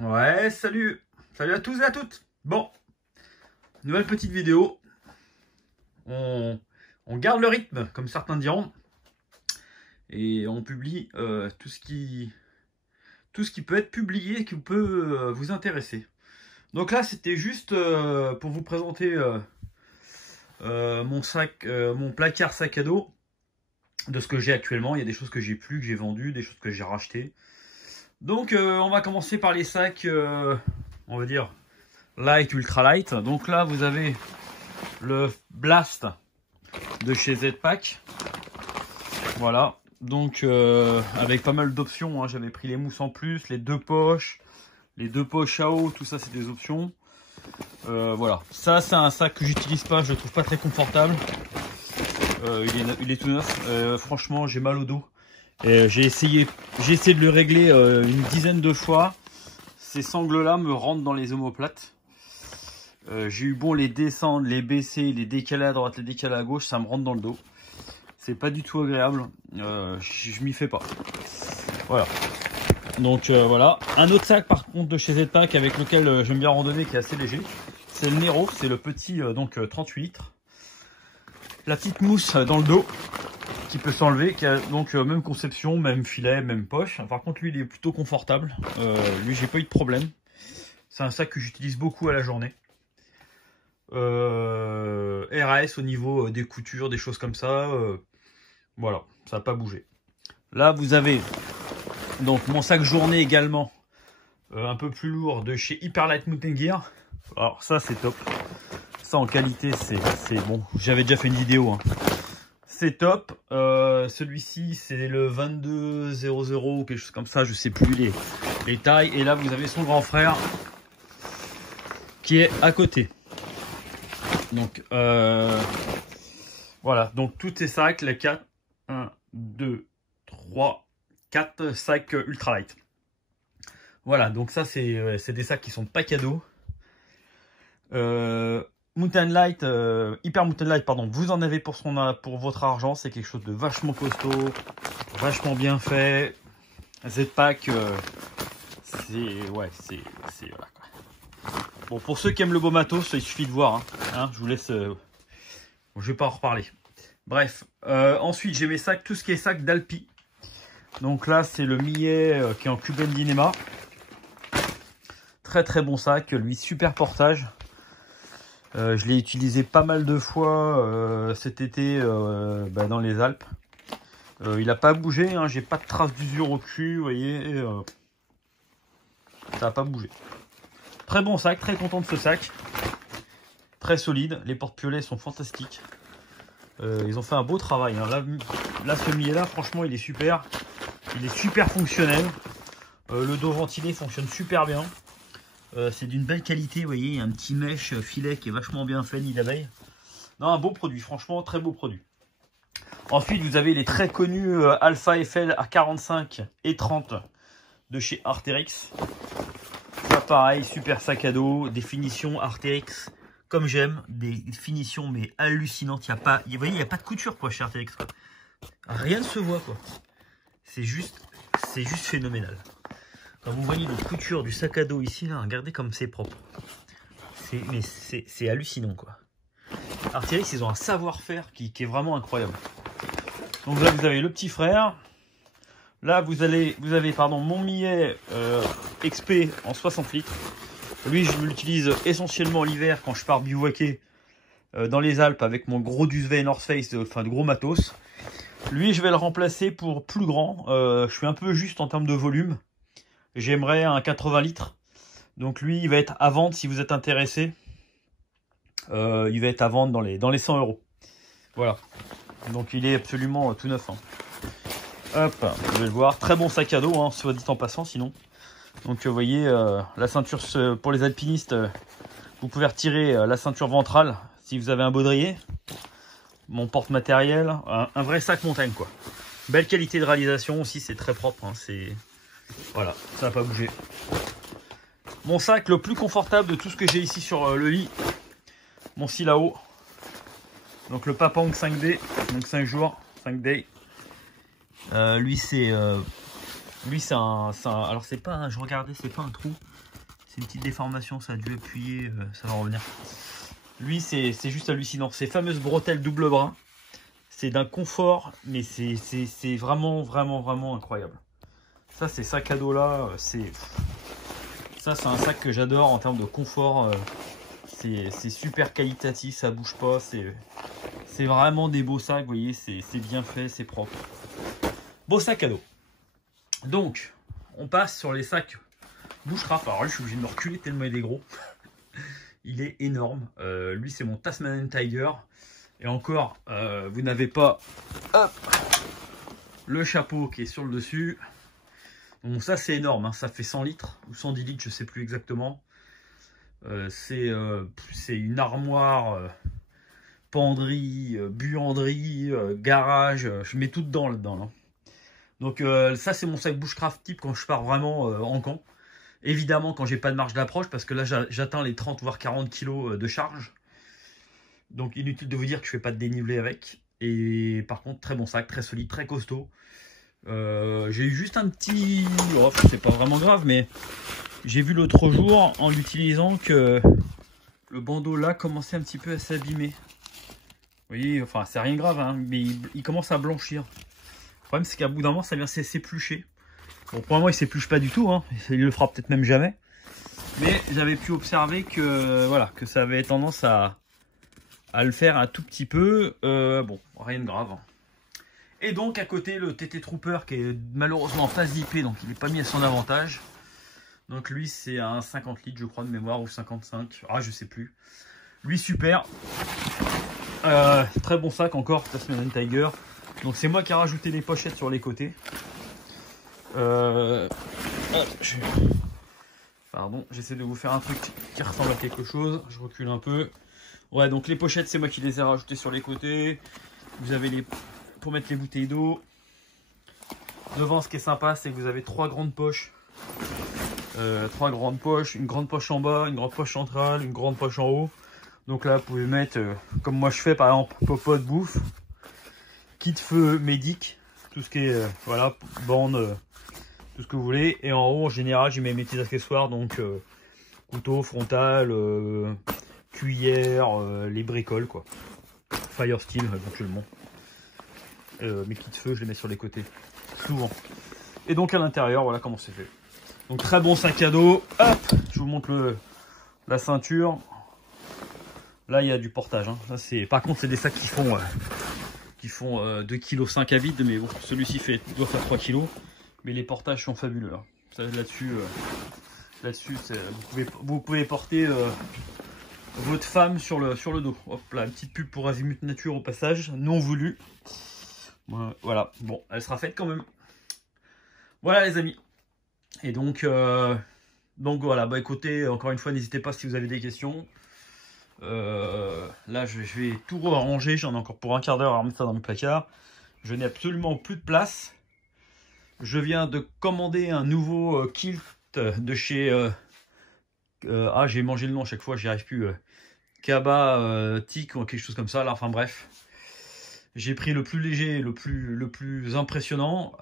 Ouais, salut! Salut à tous et à toutes! Bon, nouvelle petite vidéo. On garde le rythme, comme certains diront, et on publie tout ce qui peut être publié et qui peut vous intéresser. Donc là, c'était juste pour vous présenter mon placard sac à dos de ce que j'ai actuellement. Il y a des choses que j'ai plus, que j'ai vendues, des choses que j'ai rachetées. Donc on va commencer par les sacs, on va dire light, ultra light. Donc là vous avez le Blast de chez Z-Pack. Voilà, donc avec pas mal d'options, hein. J'avais pris les mousses en plus, les deux poches à eau, tout ça c'est des options. Voilà, ça c'est un sac que j'utilise pas, je le trouve pas très confortable. Il est tout neuf, franchement j'ai mal au dos. J'ai essayé de le régler une dizaine de fois. Ces sangles là me rentrent dans les omoplates. J'ai eu bon les descendre, les baisser, les décaler à droite, les décaler à gauche, ça me rentre dans le dos. C'est pas du tout agréable. Je m'y fais pas. Voilà. Donc voilà. Un autre sac par contre de chez Z-Pack avec lequel j'aime bien randonner, qui est assez léger, c'est le Nero. C'est le petit donc 38 litres. La petite mousse dans le dos qui peut s'enlever, qui a donc même conception, même filet, même poche. Par contre lui il est plutôt confortable. Lui j'ai pas eu de problème. C'est un sac que j'utilise beaucoup à la journée. RAS au niveau des coutures, des choses comme ça. Voilà, ça n'a pas bougé. Là vous avez donc mon sac journée également, un peu plus lourd, de chez Hyperlight Mountain Gear. Alors ça c'est top. Ça en qualité c'est bon. J'avais déjà fait une vidéo, hein. C'est top. Celui-ci c'est le 2200 ou quelque chose comme ça, je sais plus les tailles. Et là vous avez son grand frère qui est à côté. Donc voilà, donc tous ces sacs, les 4, 1, 2, 3, 4 sacs ultralight. Voilà, donc ça c'est des sacs qui sont pas cadeaux. Mountain Light, Hyper Mountain Light, pardon, vous en avez pour votre argent. C'est quelque chose de vachement costaud, vachement bien fait. Z-Pack, c'est voilà, quoi. Bon, pour ceux qui aiment le beau matos, il suffit de voir, hein, je vous laisse, bon, je vais pas en reparler. Bref, ensuite j'ai mes sacs, tout ce qui est sac d'Alpi. Donc là c'est le millet qui est en Cuben Dynema. Très très bon sac, lui super portage. Je l'ai utilisé pas mal de fois cet été dans les Alpes. Il n'a pas bougé, hein, j'ai pas de traces d'usure au cul, vous voyez, ça n'a pas bougé. Très bon sac, très content de ce sac. Très solide, les porte-piolets sont fantastiques. Ils ont fait un beau travail, hein. Là ce millet là, franchement il est super. Il est super fonctionnel. Le dos ventilé fonctionne super bien. C'est d'une belle qualité, vous voyez, il y a un petit mèche filet qui est vachement bien fait, nid d'abeille. Non, un beau produit, franchement, très beau produit. Ensuite, vous avez les très connus Alpha FL à 45 et 30 de chez Arc'teryx. Ça, pareil, super sac à dos, définition Arc'teryx, comme j'aime, des finitions mais hallucinantes. Vous voyez, il n'y a pas de couture quoi chez Arc'teryx, quoi. Rien ne se voit, quoi. C'est juste phénoménal. Quand vous voyez les coutures du sac à dos ici, là, regardez comme c'est propre. C'est hallucinant, quoi. Arc'teryx, ils ont un savoir-faire qui est vraiment incroyable. Donc là, vous avez le petit frère. Là, vous avez mon millet XP en 60 litres. Lui, je l'utilise essentiellement l'hiver quand je pars bivouaquer dans les Alpes avec mon gros duvet North Face, de gros matos. Lui, je vais le remplacer pour plus grand. Je suis un peu juste en termes de volume. J'aimerais un 80 litres. Donc lui, il va être à vendre si vous êtes intéressé. Il va être à vendre dans les 100 €. Voilà. Donc il est absolument tout neuf, hein. Hop, vous allez le voir. Très bon sac à dos, hein, soit dit en passant sinon. Donc vous voyez, la ceinture pour les alpinistes, vous pouvez retirer la ceinture ventrale si vous avez un baudrier. Mon porte-matériel, un vrai sac montagne, quoi. Belle qualité de réalisation aussi, c'est très propre, hein, voilà, ça n'a pas bougé. Mon sac le plus confortable de tout ce que j'ai ici sur le lit, mon Silao. Donc le Papang 5D, donc 5 jours, 5 days. Lui c'est un alors c'est pas je regardais, c'est pas un trou, C'est une petite déformation, ça a dû appuyer, ça va revenir. Lui, c'est juste hallucinant. Ces fameuses bretelles double bras, c'est d'un confort, mais c'est vraiment, vraiment, vraiment incroyable. Ça, ces sacs à dos là, ça, c'est un sac que j'adore en termes de confort. C'est super qualitatif, ça bouge pas. C'est vraiment des beaux sacs, vous voyez, c'est bien fait, c'est propre. Beau sac à dos. Donc, on passe sur les sacs Bushcraft. Alors là, je suis obligé de me reculer tellement il est gros. Il est énorme. Lui, c'est mon Tasmanian Tiger. Et encore, vous n'avez pas le chapeau qui est sur le dessus. Donc ça, c'est énorme. Hein. Ça fait 100 litres ou 110 litres, je ne sais plus exactement. C'est une armoire, penderie, buanderie, garage. Je mets tout dedans là-dedans. Là. Donc ça, c'est mon sac Bushcraft type quand je pars vraiment en camp. Évidemment, quand j'ai pas de marge d'approche, parce que là, j'atteins les 30 voire 40 kg de charge. Donc, inutile de vous dire que je fais pas de dénivelé avec. Et par contre, très bon sac, très solide, très costaud. J'ai eu juste un petit... Oh, c'est pas vraiment grave, mais j'ai vu l'autre jour, en l'utilisant, que le bandeau là commençait un petit peu à s'abîmer. Vous voyez, enfin, c'est rien grave, hein, mais il commence à blanchir. Le problème, c'est qu'à bout d'un moment, ça vient s'éplucher. Bon, pour le moment, il ne s'épluche pas du tout, hein. Il le fera peut-être même jamais. Mais j'avais pu observer que, voilà, que ça avait tendance à le faire un tout petit peu. Bon, rien de grave. Et donc, à côté, le TT Trooper qui est malheureusement en phase IP, donc il n'est pas mis à son avantage. Donc lui, c'est un 50 litres, je crois, de mémoire, ou 55. Ah, je sais plus. Lui, super. Très bon sac encore, Tasmanian Tiger. Donc, c'est moi qui ai rajouté des pochettes sur les côtés. Pardon, j'essaie de vous faire un truc qui ressemble à quelque chose. Je recule un peu. Ouais, donc les pochettes, c'est moi qui les ai rajoutées sur les côtés. Vous avez les pour mettre les bouteilles d'eau. Devant, ce qui est sympa, c'est que vous avez trois grandes poches. Trois grandes poches, une grande poche en bas, une grande poche centrale, une grande poche en haut. Donc là, vous pouvez mettre, comme moi je fais par exemple, popote, bouffe, kit feu, médic, tout ce qui est, voilà, bande, tout ce que vous voulez. Et en haut, en général, j'ai mes petits accessoires, donc couteau, frontal, cuillère, les bricoles, quoi. Fire steel, éventuellement. Mes kits feu, je les mets sur les côtés, souvent. Et donc à l'intérieur, voilà comment c'est fait. Donc très bon sac à dos. Hop, je vous montre la ceinture. Là, il y a du portage. Hein. Ça, par contre, c'est des sacs qui font 2,5 kg à vide. Mais bon, celui-ci doit faire 3 kg. Mais les portages sont fabuleux. Hein. Là-dessus, vous pouvez porter votre femme sur le dos. Hop là, une petite pub pour Azimut Nature au passage, non voulu. Voilà, bon, elle sera faite quand même. Voilà les amis. Et donc voilà, bah écoutez, encore une fois, n'hésitez pas si vous avez des questions. Là, je vais tout ranger. J'en ai encore pour un quart d'heure à remettre ça dans le placard. Je n'ai absolument plus de place. Je viens de commander un nouveau kilt de chez... j'ai mangé le nom à chaque fois, j'y arrive plus. Kaba Tic ou quelque chose comme ça. Là, enfin bref. J'ai pris le plus léger, le plus impressionnant.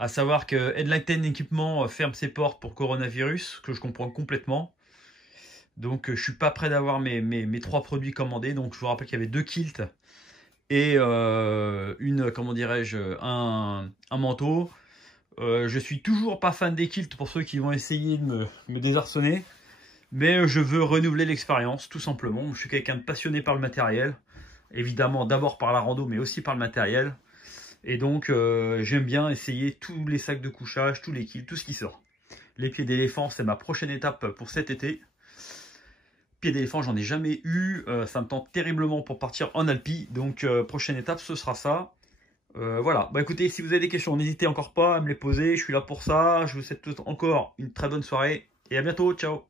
À savoir que Enlighten Equipment ferme ses portes pour coronavirus, que je comprends complètement. Donc je suis pas prêt d'avoir mes 3 produits commandés. Donc je vous rappelle qu'il y avait 2 kilts et comment dirais-je, un manteau. Je suis toujours pas fan des kilts pour ceux qui vont essayer de me désarçonner. Mais je veux renouveler l'expérience, tout simplement. Je suis quelqu'un de passionné par le matériel. Évidemment, d'abord par la rando, mais aussi par le matériel. Et donc, j'aime bien essayer tous les sacs de couchage, tous les kilts, tout ce qui sort. Les pieds d'éléphant, c'est ma prochaine étape pour cet été. Pieds d'éléphant, j'en ai jamais eu. Ça me tente terriblement pour partir en Alpi. Donc, prochaine étape, ce sera ça. Voilà. Bah écoutez, si vous avez des questions, n'hésitez encore pas à me les poser. Je suis là pour ça. Je vous souhaite encore une très bonne soirée. Et à bientôt. Ciao.